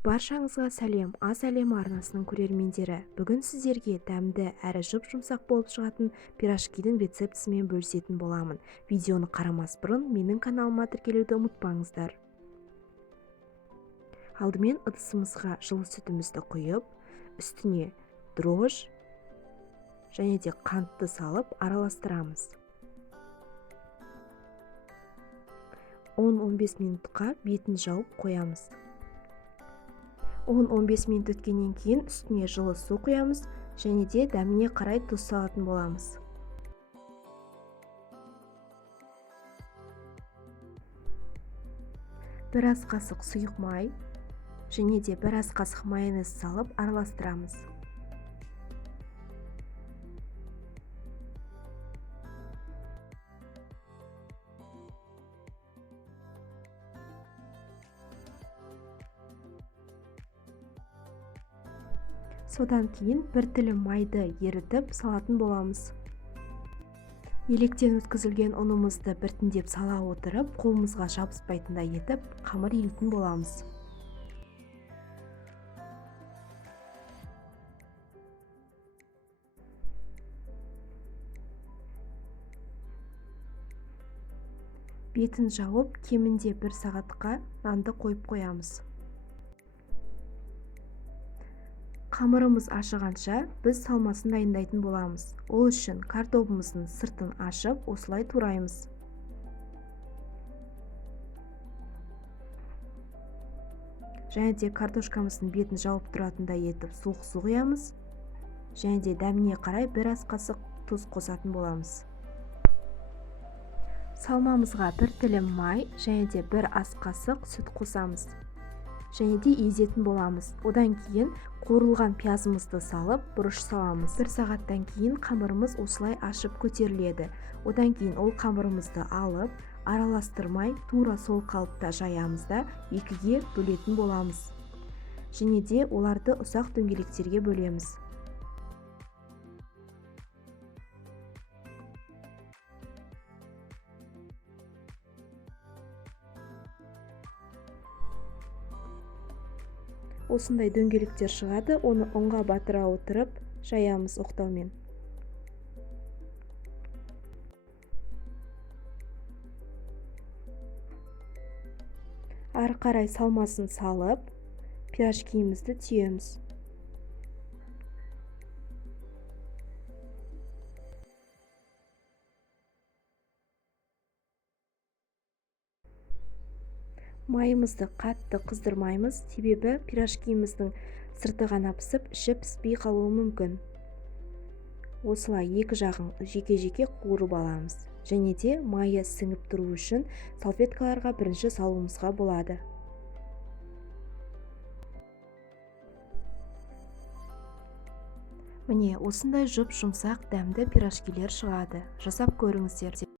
Баршаңызға сәлем, ас әлемі арнасының көрермендері. Бүгін сіздерге дәмді әрі жұп-жұмсақ болып шығатын пирожкидің рецептісімен бөлісетін боламын. Видеоны қарамас бұрын менің каналыма тіркелуді ұмытпаңыздар. Алдымен ыдысымызға жылы сүтімізді құйып, үстіне дрожж және де қантты салып араластырамыз. 10-15 минутқа бетін жауып қоямыз. 10-15 минут өткеннен кейін үстіне жылы су құямыз және де дәміне қарай тұз салатын боламыз. Бір ас қасық сұйық май және де бір ас қасық майонез салып араластырамыз. Содан кейін бір тілім майды ерітіп салатын боламыз. Електен өткізілген ұнымызды біртіндеп сала отырып, қолымызға жабыспайтындай етіп, қамыр илейтін боламыз. Бетін жауып, кемінде 1 сағатқа нанды қойып қоямыз. Қамырымыз ашығанша біз салмасын дайындайтын боламыз. Ол үшін картобымыздың сыртын ашып, осылай тураймыз. Және де картошкамыздың бетін жауып тұратындай етіп суық су құямыз. Және де дәміне қарай 1 ас қасық тұз қосатын боламыз. Салмамызға 1 тілім май және де 1 ас қасық сүт қосамыз. Және де езетін боламыз. Одан кейін қуырылған пиязымызды салып, бұрыш саламыз. 1 сағаттан кейін қамырымыз осылай ашып көтеріледі. Одан кейін ол қамырымызды алып, араластырмай, тура сол қалыпта жаямыз да 2-ге бөлетін боламыз. Және де оларды ұсақ дөңгелектерге бөлеміз. Осындай дөңгелектер шығады, оны ұнға батыра отырып, жаямыз оқтаумен. Ары қарай салмасын салып, пирожкиімізді түйеміз. Майымызды қатты қыздырмаймыз, себебі пирожкиіміздің сырты ғана пісіп, іші піспей қалуы мүмкін. Осылай 2 жағын жеке-жеке қуырып аламыз. Және де майы сіңіп тұру үшін салфеткаларға бірінші салуымызға болады. Міне, осындай жұп-жұмсақ дәмді пирожкилер шығады. Жасап көріңіздер.